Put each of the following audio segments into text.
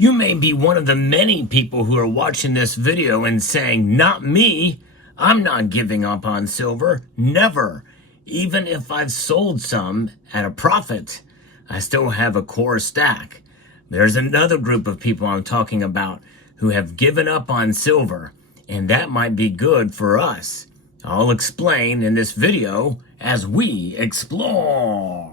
You may be one of the many people who are watching this video and saying, not me, I'm not giving up on silver, never. Even if I've sold some at a profit, I still have a core stack. There's another group of people I'm talking about who have given up on silver, and that might be good for us. I'll explain in this video as we explore.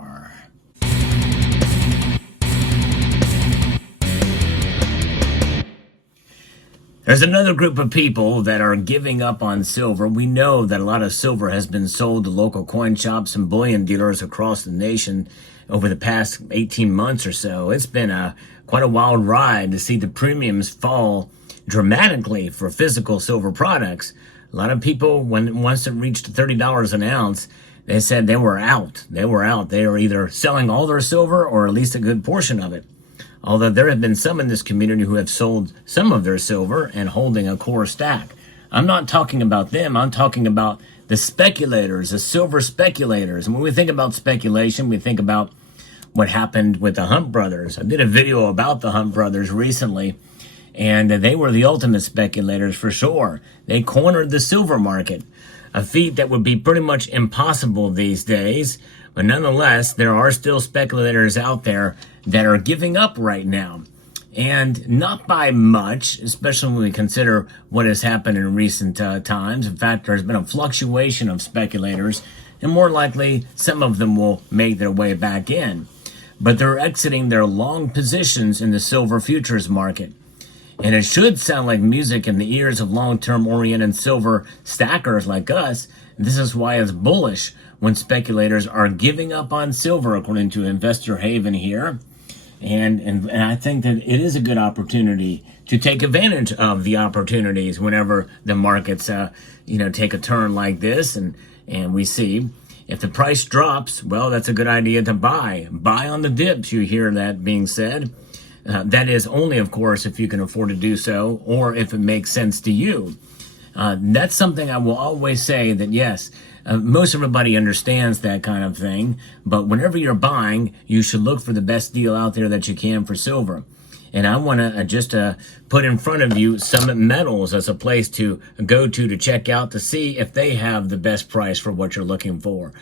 There's another group of people that are giving up on silver. We know that a lot of silver has been sold to local coin shops and bullion dealers across the nation over the past 18 months or so. It's been quite a wild ride to see the premiums fall dramatically for physical silver products. A lot of people, once it reached $30 an ounce, they said they were out. They were out. They were either selling all their silver or at least a good portion of it. Although there have been some in this community who have sold some of their silver and holding a core stack. I'm not talking about them. I'm talking about the speculators, the silver speculators. And when we think about speculation, we think about what happened with the Hunt brothers. I did a video about the Hunt brothers recently, and they were the ultimate speculators for sure. They cornered the silver market, a feat that would be pretty much impossible these days. But nonetheless, there are still speculators out there that are giving up right now. And not by much, especially when we consider what has happened in recent times. In fact, there's been a fluctuation of speculators, and more likely some of them will make their way back in. But they're exiting their long positions in the silver futures market. And it should sound like music in the ears of long-term oriented silver stackers like us. This is why it's bullish when speculators are giving up on silver, according to Investor Haven here. And I think that it is a good opportunity to take advantage of the opportunities whenever the markets, take a turn like this. And we see if the price drops, well, that's a good idea to buy. Buy on the dips, you hear that being said. That is only, of course, if you can afford to do so or if it makes sense to you. That's something I will always say that, yes, most everybody understands that kind of thing, but whenever you're buying, you should look for the best deal out there that you can for silver. And I want to just put in front of you Summit Metals as a place to go to check out to see if they have the best price for what you're looking for.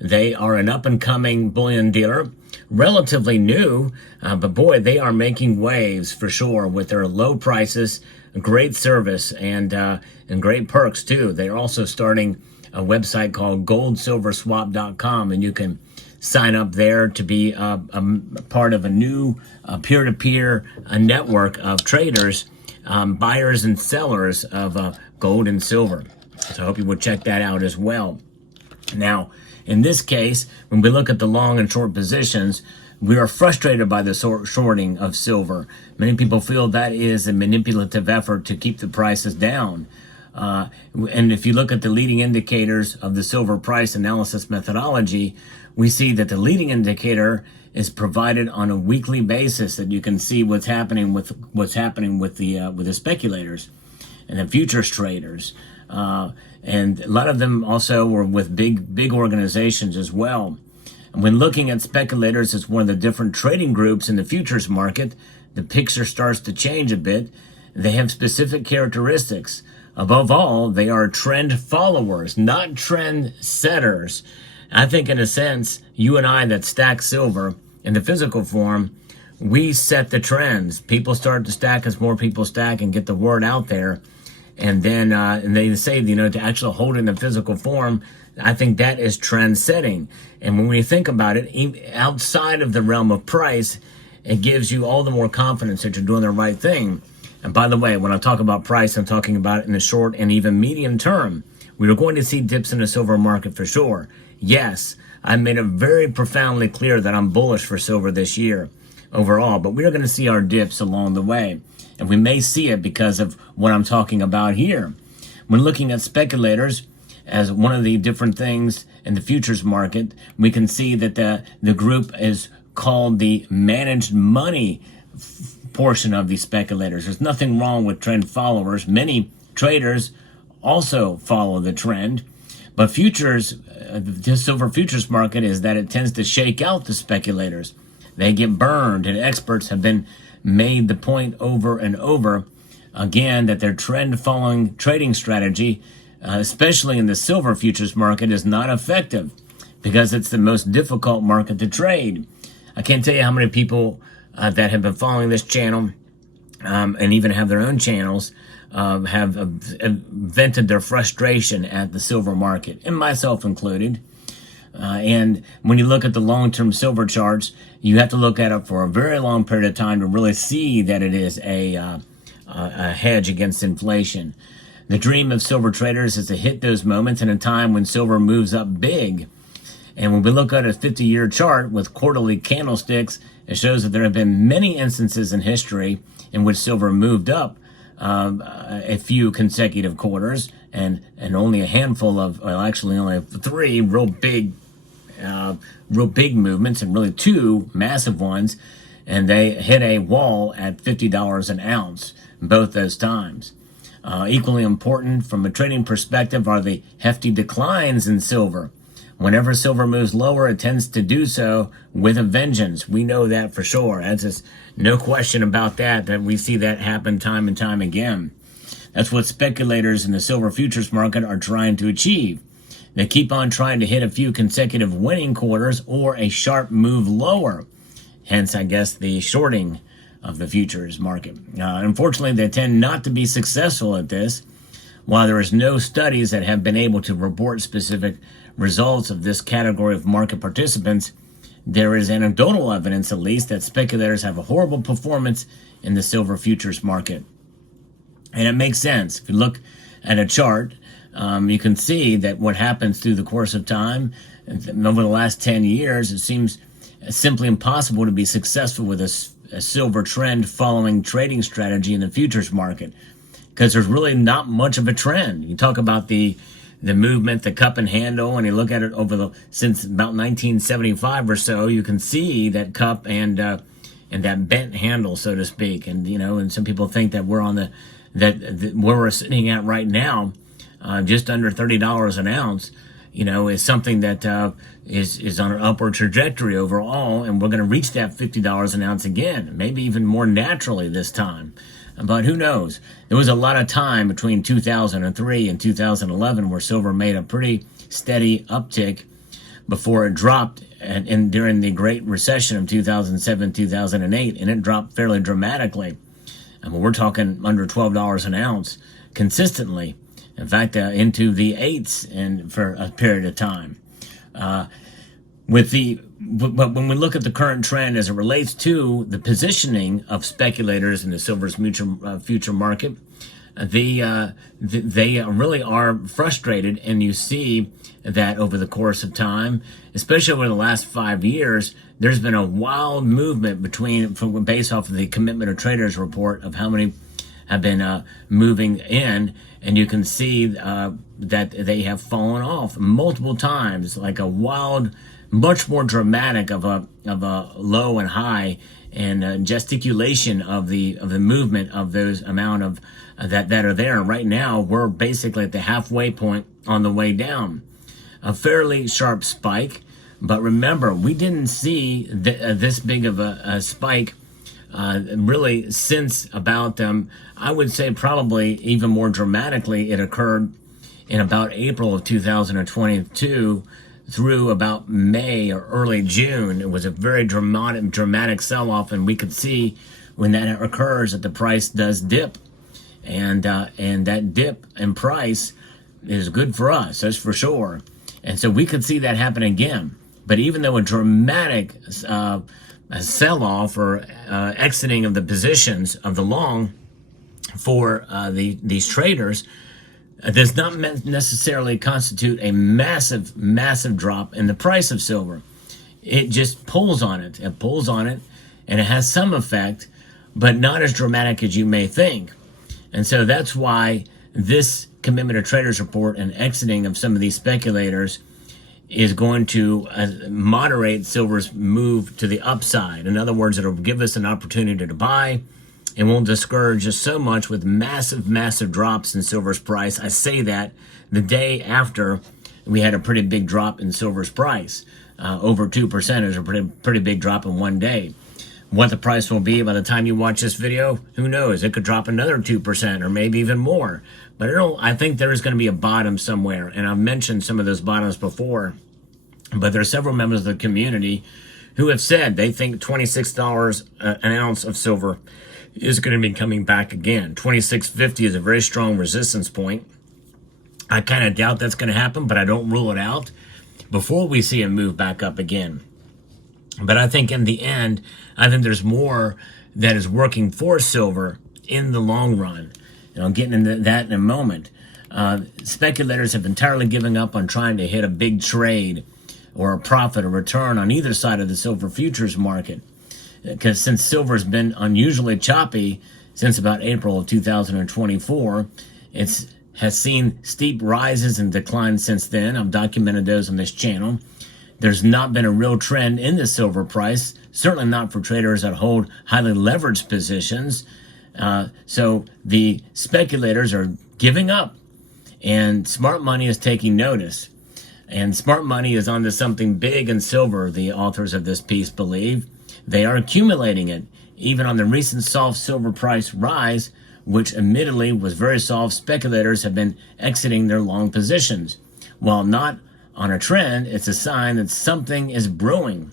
They are an up-and-coming bullion dealer, relatively new, but boy, they are making waves for sure with their low prices, great service, and great perks too. They're also starting a website called goldsilverswap.com, and you can sign up there to be a part of a new peer-to-peer network of traders, buyers and sellers of gold and silver. So I hope you would check that out as well. Now, in this case, when we look at the long and short positions, we are frustrated by the shorting of silver. Many people feel that is a manipulative effort to keep the prices down. And if you look at the leading indicators of the silver price analysis methodology, we see that the leading indicator is provided on a weekly basis, that you can see what's happening with the speculators and the futures traders. And a lot of them also were with big organizations as well. And when looking at speculators as one of the different trading groups in the futures market, the picture starts to change a bit. They have specific characteristics. Above all, they are trend followers, not trend setters. I think in a sense, you and I that stack silver in the physical form, we set the trends. People start to stack as more people stack and get the word out there. And then and they say, to actually hold it in the physical form, I think that is trend setting. And when we think about it, outside of the realm of price, it gives you all the more confidence that you're doing the right thing. And by the way, when I talk about price, I'm talking about it in the short and even medium term. We are going to see dips in the silver market for sure. Yes, I made it very profoundly clear that I'm bullish for silver this year overall, but we are going to see our dips along the way. And we may see it because of what I'm talking about here. When looking at speculators as one of the different things in the futures market, we can see that the group is called the managed money portion of these speculators. There's nothing wrong with trend followers. Many traders also follow the trend, but futures, the silver futures market is that it tends to shake out the speculators. They get burned, and experts have been made the point over and over again that their trend following trading strategy, especially in the silver futures market, is not effective because it's the most difficult market to trade. I can't tell you how many people that have been following this channel and even have their own channels have vented their frustration at the silver market, and myself included. And when you look at the long-term silver charts, you have to look at it for a very long period of time to really see that it is a hedge against inflation. The dream of silver traders is to hit those moments in a time when silver moves up big. And when we look at a 50-year chart with quarterly candlesticks, it shows that there have been many instances in history in which silver moved up a few consecutive quarters, and only a handful of, well, actually only 3 real big movements, and really 2 massive ones, and they hit a wall at $50 an ounce both those times. Equally important from a trading perspective are the hefty declines in silver. Whenever silver moves lower, it tends to do so with a vengeance. We know that for sure. That's just no question about that we see that happen time and time again. That's what speculators in the silver futures market are trying to achieve. They keep on trying to hit a few consecutive winning quarters or a sharp move lower. Hence, I guess, the shorting of the futures market. Unfortunately, they tend not to be successful at this. While there is no studies that have been able to report specific results of this category of market participants, there is anecdotal evidence, at least, that speculators have a horrible performance in the silver futures market. And it makes sense. If you look at a chart, you can see that what happens through the course of time, over the last 10 years, it seems simply impossible to be successful with a silver trend following trading strategy in the futures market, because there's really not much of a trend. You talk about the movement, the cup and handle, and you look at it since about 1975 or so, you can see that cup and that bent handle, so to speak. And and some people think that we're on where we're sitting at right now, just under $30 an ounce, is something that is on an upward trajectory overall, and we're going to reach that $50 an ounce again, maybe even more naturally this time. But who knows? There was a lot of time between 2003 and 2011 where silver made a pretty steady uptick before it dropped during the Great Recession of 2007, 2008, and it dropped fairly dramatically. We're talking under $12 an ounce consistently. In fact, into the 8s and for a period of time. But when we look at the current trend as it relates to the positioning of speculators in the silver's future market, they really are frustrated, and you see that over the course of time, especially over the last 5 years, there's been a wild movement based off of the Commitment of Traders report of how many have been moving in, and you can see that they have fallen off multiple times, like a wild, much more dramatic of a low and high, and gesticulation of the movement of those amount of that are there. Right now, we're basically at the halfway point on the way down. A fairly sharp spike, but remember, we didn't see this big of a spike really since about I would say probably even more dramatically it occurred in about April of 2022 through about May or early June. It was a very dramatic sell-off, and we could see when that occurs that the price does dip, and that dip in price is good for us, that's for sure. And so we could see that happen again. But even though a dramatic sell-off or exiting of the positions of the long for these traders does not necessarily constitute a massive drop in the price of silver. It just pulls on it. It pulls on it, and it has some effect, but not as dramatic as you may think. And so that's why this Commitment of Traders report and exiting of some of these speculators is going to moderate silver's move to the upside. In other words, it'll give us an opportunity to buy. It won't discourage us so much with massive drops in silver's price. I say that the day after we had a pretty big drop in silver's price. Over 2% is a pretty big drop in one day. What the price will be by the time you watch this video, who knows? It could drop another 2% or maybe even more. But I think there is going to be a bottom somewhere, and I've mentioned some of those bottoms before. But there are several members of the community who have said they think $26 an ounce of silver is going to be coming back again. $26.50 is a very strong resistance point. I kind of doubt that's going to happen, but I don't rule it out before we see it move back up again. But I think in the end, I think there's more that is working for silver in the long run. And I'll get into that in a moment. Speculators have entirely given up on trying to hit a big trade or a profit or return on either side of the silver futures market. Because since silver has been unusually choppy since about April of 2024, it has seen steep rises and declines since then. I've documented those on this channel. There's not been a real trend in the silver price, certainly not for traders that hold highly leveraged positions. So the speculators are giving up, and smart money is taking notice. And smart money is onto something big in silver, the authors of this piece believe. They are accumulating it. Even on the recent soft silver price rise, which admittedly was very soft, speculators have been exiting their long positions. While not on a trend, it's a sign that something is brewing.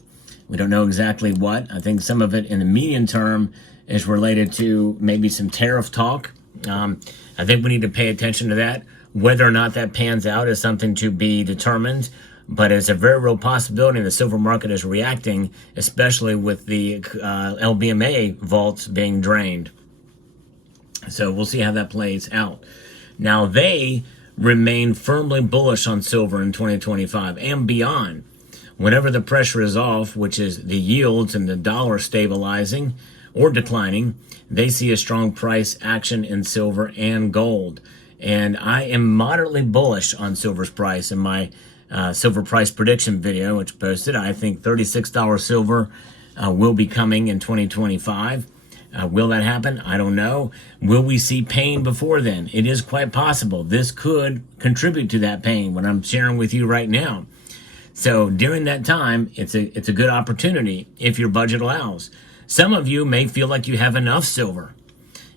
We don't know exactly what. I think some of it in the medium term is related to maybe some tariff talk. I think we need to pay attention to that. Whether or not that pans out is something to be determined, but it's a very real possibility the silver market is reacting, especially with the LBMA vaults being drained. So we'll see how that plays out. Now, they remain firmly bullish on silver in 2025 and beyond. Whenever the pressure is off, which is the yields and the dollar stabilizing or declining, they see a strong price action in silver and gold. And I am moderately bullish on silver's price in my silver price prediction video, which posted. I think $36 silver will be coming in 2025. Will that happen? I don't know. Will we see pain before then? It is quite possible. This could contribute to that pain, what I'm sharing with you right now. So during that time, it's a good opportunity if your budget allows. Some of you may feel like you have enough silver.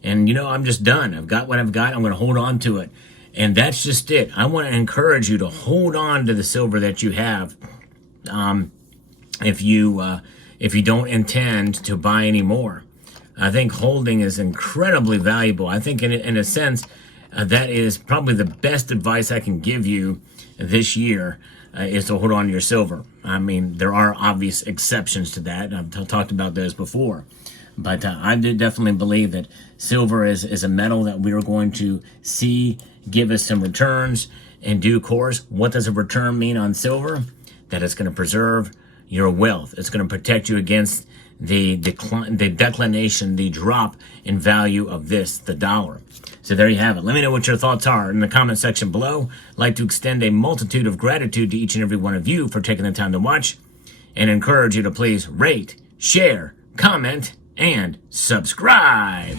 And, I'm just done. I've got what I've got. I'm going to hold on to it. And that's just it. I want to encourage you to hold on to the silver that you have if you don't intend to buy any more. I think holding is incredibly valuable. I think in a sense, that is probably the best advice I can give you this year is to hold on to your silver. I mean, there are obvious exceptions to that. I've talked about those before. But I do definitely believe that silver is a metal that we are going to see give us some returns in due course. What does a return mean on silver? That it's going to preserve your wealth. It's going to protect you against the declination, the drop in value of the dollar. So there you have it. Let me know what your thoughts are in the comment section below. I'd like to extend a multitude of gratitude to each and every one of you for taking the time to watch, and encourage you to please rate, share, comment, and subscribe.